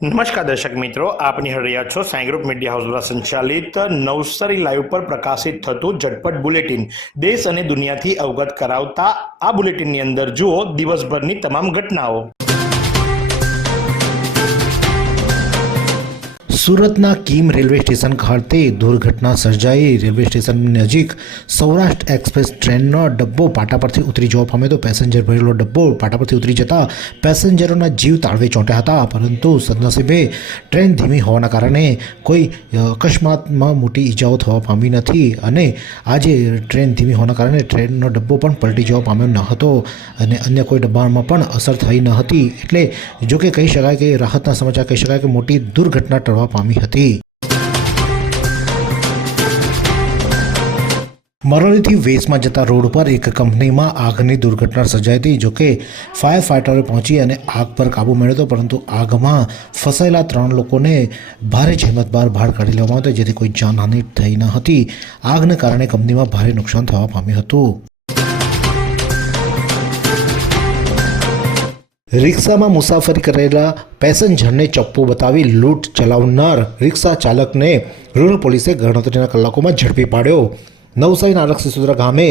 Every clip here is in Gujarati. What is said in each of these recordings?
નમસ્કાર દર્શક મિત્રો, આપ નિહાળી રહ્યા છો સાઈ ગ્રુપ મીડિયા હાઉસ દ્વારા સંચાલિત નવસારી લાઈવ પર પ્રકાશિત થતું ઝટપટ બુલેટિન દેશ અને દુનિયાથી અવગત કરાવતા આ બુલેટિનની અંદર જુઓ દિવસભરની તમામ ઘટનાઓ। સુરતના કીમ રેલવે સ્ટેશન ખાતે દુર્ઘટના સર્જાઈ। રેલવે સ્ટેશન નજીક સૌરાષ્ટ્ર એક્સપ્રેસ ટ્રેનનો ડબ્બો પાટા પરથી ઉતરી જવા પામ્યો તો પેસેન્જર ભરેલો ડબ્બો પાટા પરથી ઉતરી જતા પેસેન્જરોના જીવ તાળવે ચોંટ્યા હતા, પરંતુ સદનસીબે ટ્રેન ધીમી હોવાના કારણે કોઈ અકસ્માતમાં મોટી ઈજાઓ થવા પામી નથી અને આજે ટ્રેન ધીમી હોવાના કારણે ટ્રેનનો ડબ્બો પણ પલટી જવા પામ્યો ન હતો અને અન્ય કોઈ ડબ્બામાં પણ અસર થઈ ન હતી। એટલે જો કે કહી શકાય કે રાહતના સમાચાર કહી શકાય કે મોટી દુર્ઘટના ટળવા પામી હતી। મરોલીથી વેસમાં જતા રોડ પર એક કંપનીમાં આગની દુર્ઘટના સર્જાઈ હતી। જોકે ફાયર ફાઇટરો પહોંચી અને આગ પર કાબૂ મેળવ્યો, પરંતુ આગમાં ફસાયેલા 3 લોકોને ભારે જહેમત બાદ બહાર કાઢી લેવામાં આવ્યા, જેથી કોઈ જાનહાનિ થઈ ન હતી। આગને કારણે કંપનીમાં ભારે નુકસાન થવા પામ્યું હતું। રિક્ષામાં મુસાફરી કરેલા પેસેન્જરને ચપ્પુ બતાવી લૂંટ ચલાવનાર રિક્ષા ચાલકને રૂરલ પોલીસે ગણતરીના કલાકોમાં ઝડપી પાડ્યો। નવસારીના આરક્ષિસુદ્રા ગામે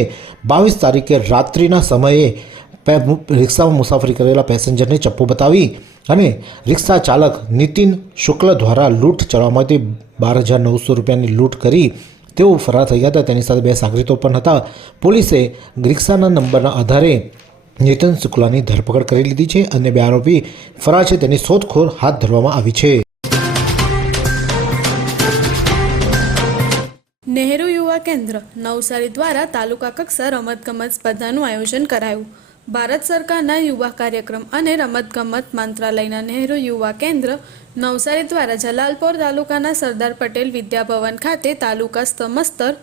22 તારીખે રાત્રિના સમયે રિક્ષામાં મુસાફરી કરેલા પેસેન્જરને ચપ્પુ બતાવી અને રિક્ષા ચાલક નીતિન શુક્લ દ્વારા લૂંટ ચલાવવામાં આવી। 12,900 રૂપિયાની લૂંટ કરી તેઓ ફરાર થઈ ગયા હતા। તેની સાથે 2 સાગરીતો પણ હતા। પોલીસે રિક્ષાના નંબરના આધારે નીતિન શુક્લાની ધરપકડ કરી લીધી છે અને 2 આરોપી ફરાર છે તેની શોધખોળ હાથ ધરવામાં આવી છે। નહેરુ યુવા કેન્દ્ર નવસારી દ્વારા તાલુકા કક્ષા રમતગમત સ્પર્ધાનું આયોજન કરાયું। ભારત સરકારના યુવા કાર્યક્રમ અને રમતગમત મંત્રાલયના નહેરુ યુવા કેન્દ્ર નવસારી દ્વારા જલાલપોર તાલુકાના સરદાર પટેલ વિદ્યાભવન ખાતે તાલુકા સમસ્તર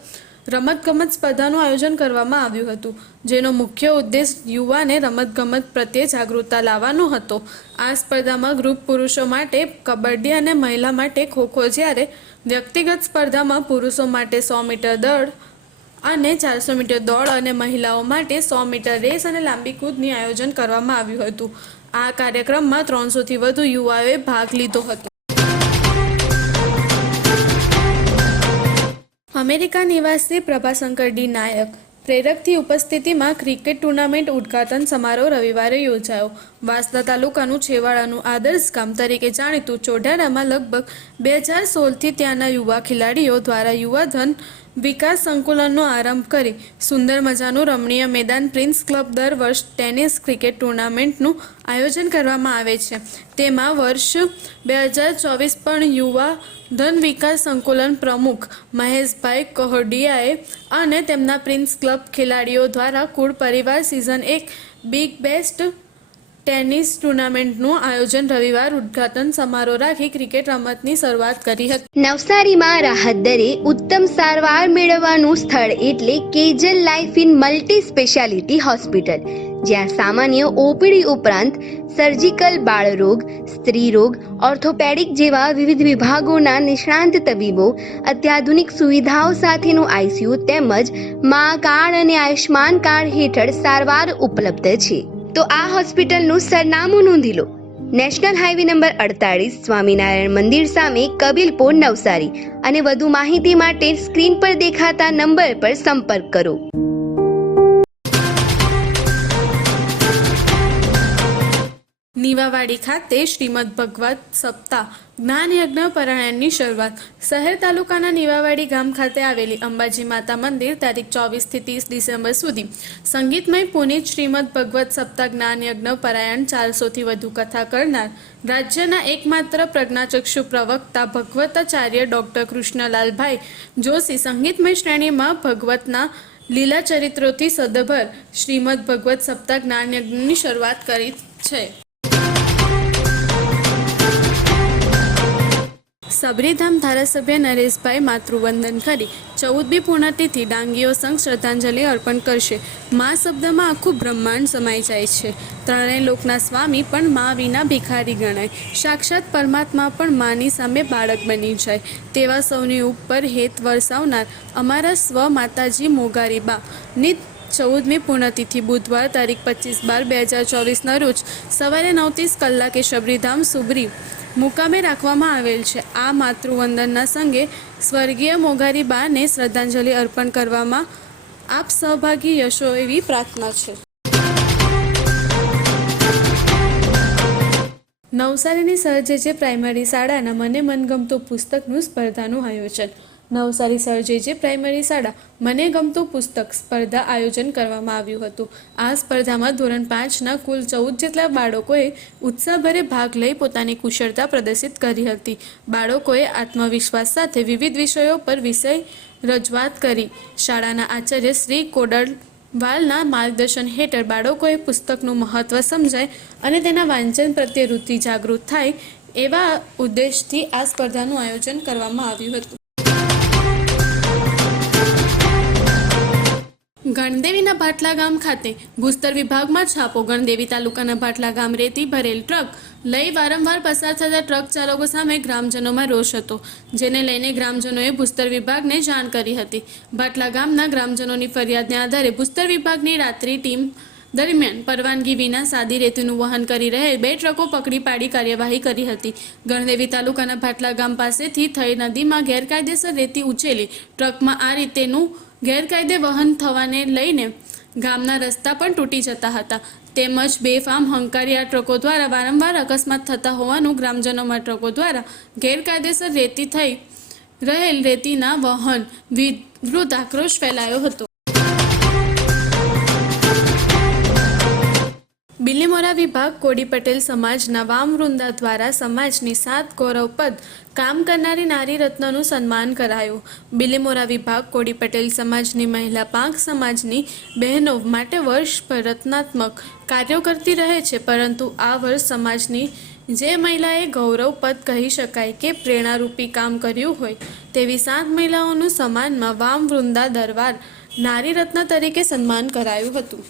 રમતગમત સ્પર્ધાનું આયોજન કરવામાં આવ્યું હતું, જેનો મુખ્ય ઉદ્દેશ યુવાને રમતગમત પ્રત્યે જાગૃતતા લાવવાનો હતો। આ સ્પર્ધામાં ગ્રુપ પુરુષો માટે કબડ્ડી અને મહિલા માટે ખોખો, જ્યારે વ્યક્તિગત સ્પર્ધામાં પુરુષો માટે 100 મીટર દોડ અને 400 મીટર દોડ અને મહિલાઓ માટે 100 મીટર રેસ અને લાંબી કૂદનું આયોજન કરવામાં આવ્યું હતું। આ કાર્યક્રમમાં 300થી વધુ યુવાઓએ ભાગ લીધો હતો। અમેરિકા નિવાસી પ્રભાશંકર ડી નાયક પ્રેરકથી ઉપસ્થિતિમાં ક્રિકેટ ટુર્નામેન્ટ ઉદ્ઘાટન સમારોહ રવિવારે યોજાયો। વાંસદા તાલુકાનું છેવાડાનું આદર્શ ગામ તરીકે જાણીતું ચોઢારામાં લગભગ 2016થી ત્યાંના યુવા ખેલાડીઓ દ્વારા યુવાધન વિકાસ સંકુલનનો આરંભ કરી સુંદર મજાનું રમણીય મેદાન પ્રિન્સ ક્લબ દર વર્ષ ટેનિસ ક્રિકેટ ટુર્નામેન્ટનું આયોજન કરવામાં આવે છે। તેમાં વર્ષ 2024 પણ યુવા ધન વિકાસ સંકુલન પ્રમુખ મહેશભાઈ કહોડિયાએ અને તેમના પ્રિન્સ ક્લબ ખેલાડીઓ દ્વારા કુળ પરિવાર સિઝન 1 બિગ બેસ્ટ ટેનિસ ટુર્નામેન્ટનું આયોજન રવિવાર ઉદ્ઘાટન સમારોહ રાખી ક્રિકેટ રમતની શરૂઆત કરી હતી। નવસારીમાં રાહત દરે ઉત્તમ સારવાર મેળવવાનું સ્થળ એટલે Kejal life in multi speciality hospital, જ્યાં સામાન્ય ઓપીડી ઉપરાંત સર્જિકલ, બાળરોગ, સ્ત્રી રોગ, ઓર્થોપેડિક જેવા વિવિધ વિભાગોના નિષ્ણાંત તબીબો, અત્યાધુનિક સુવિધાઓ સાથેનું આઈસીયુ તેમજ મા કાર્ડ અને આયુષ્માન કાર્ડ હેઠળ સારવાર ઉપલબ્ધ છે। તો આ હોસ્પિટલનું સરનામું નોંધી લો। નેશનલ હાઈવે નંબર 48 સ્વામિનારાયણ મંદિર સામે, કબીલપુર, નવસારી। અને વધુ માહિતી માટે સ્ક્રીન પર દેખાતા નંબર પર સંપર્ક કરો। નીવાવાડી ખાતે શ્રીમદ ભગવત સપ્તાહ જ્ઞાન યજ્ઞ પારાયણની શરૂઆત। શહેર તાલુકાના નીવાવાડી ગામ ખાતે આવેલી અંબાજી માતા મંદિર તારીખ 24થી 30 ડિસેમ્બર સુધી સંગીતમય પુનિત શ્રીમદ ભગવત સપ્તાહ જ્ઞાન યજ્ઞ પારાયણ 400થી વધુ કથા કરનાર રાજ્યના એકમાત્ર પ્રજ્ઞાચક્ષુ પ્રવક્તા ભગવતાચાર્ય ડૉક્ટર કૃષ્ણલાલભાઈ જોશી સંગીતમય શ્રેણીમાં ભગવતના લીલા ચરિત્રોથી સદભર શ્રીમદ ભગવત સપ્તાહ જ્ઞાન યજ્ઞની શરૂઆત કરી છે। સબરીધામ ધારાસભ્ય નરેશભાઈ માતૃવંદન કરી 14મી પુણ્યતિથિ ડાંગીઓ સંઘ શ્રદ્ધાંજલિ અર્પણ કરશે। મા શબ્દમાં આખું બ્રહ્માંડ સમાઈ જાય છે। ત્રણેય લોકના સ્વામી પણ મા વિના ભિખારી ગણાય। સાક્ષાત પરમાત્મા પણ માની સામે બાળક બની જાય। તેવા સૌની ઉપર હેત વરસાવનાર અમારા સ્વ માતાજી મોગારીબા નિત 14મી પૂર્ણતિથિ બુધવાર તારીખ 25/12/2024ના રોજ સવારે 9:30 કલાકે શબરીધામ સુબરી મુકામે રાખવામાં આવેલ છે. આ માતૃવંદનના સંગે સ્વર્ગીય મોગારી બાને શ્રદ્ધાંજલિ અર્પણ કરવામાં આપ સહભાગી યશો એવી પ્રાર્થના છે. નવસારીની સર જે પ્રાઇમરી શાળાના મને મનગમતું પુસ્તકનું સ્પર્ધાનું આયોજન. નવસારી સર જે પ્રાઇમરી શાળા મને ગમતું પુસ્તક સ્પર્ધા આયોજન કરવામાં આવ્યું હતું. આ સ્પર્ધામાં ધોરણ 5ના કુલ 14 જેટલા બાળકોએ ઉત્સાહભરે ભાગ લઈ પોતાની કુશળતા પ્રદર્શિત કરી હતી. બાળકોએ આત્મવિશ્વાસ સાથે વિવિધ વિષયો પર વિષય રજૂઆત કરી. શાળાના આચાર્ય શ્રી કોડરવાલના માર્ગદર્શન હેઠળ બાળકોએ પુસ્તકનું મહત્ત્વ સમજાય અને તેના વાંચન પ્રત્યે રુચિ જાગૃત થાય એવા ઉદ્દેશથી આ સ્પર્ધાનું આયોજન કરવામાં આવ્યું હતું. ગણદેવીના ભાટલા ગામ ખાતે ભૂસ્તર વિભાગમાં છાપો. ગણદેવી તાલુકાના ભાટલા ગામ રેતી ભરેલ ટ્રક લઈ વારંવાર પસાર થતા ટ્રક ચાલકો સામે ગ્રામજનોમાં રોષ હતો, જેને લઈને ગ્રામજનોએ ભૂસ્તર વિભાગને જાણ કરી હતી. ભાટલા ગામના ગ્રામજનોની ફરિયાદને આધારે ભૂસ્તર વિભાગની રાત્રિ ટીમ દરમિયાન પરવાનગી વિના સાદી રેતીનું વહન કરી રહેલ 2 ટ્રકો પકડી પાડી કાર્યવાહી કરી હતી. ગણદેવી તાલુકાના ભાટલા ગામ પાસેથી થઈ નદીમાં ગેરકાયદેસર રેતી ઉછેલી ટ્રકમાં આ રીતેનું ગેરકાયદે વહન થવાને લઈને ગામના રસ્તા પણ તૂટી જતા હતા. તેમજ બેફામ હંકારી આ ટ્રકો દ્વારા વારંવાર અકસ્માત થતા હોવાનું ગ્રામજનોમાં ટ્રકો દ્વારા ગેરકાયદેસર રેતી થઈ રહેલ રેતીના વહન વિરુદ્ધ આક્રોશ ફેલાયો હતો. બિલીમોરા વિભાગ કોડી પટેલ સમાજના વામવૃંદા દ્વારા સમાજની 7 ગૌરવપદ કામ કરનારી નારી રત્નનું સન્માન કરાયું. બિલીમોરા વિભાગ કોડી પટેલ સમાજની મહિલા પાંખ સમાજની બહેનો માટે વર્ષભર રચનાત્મક કાર્યો કરતી રહે છે, પરંતુ આ વર્ષ સમાજની જે મહિલાએ ગૌરવપદ કહી શકાય કે પ્રેરણારૂપી કામ કર્યું હોય તેવી 7 મહિલાઓનું સમાનમાં વામવૃંદા દરબાર નારી રત્ન તરીકે સન્માન કરાયું હતું.